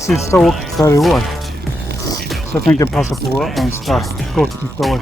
sista åket för i år. Så jag tänker passa på att önska gott nytt år.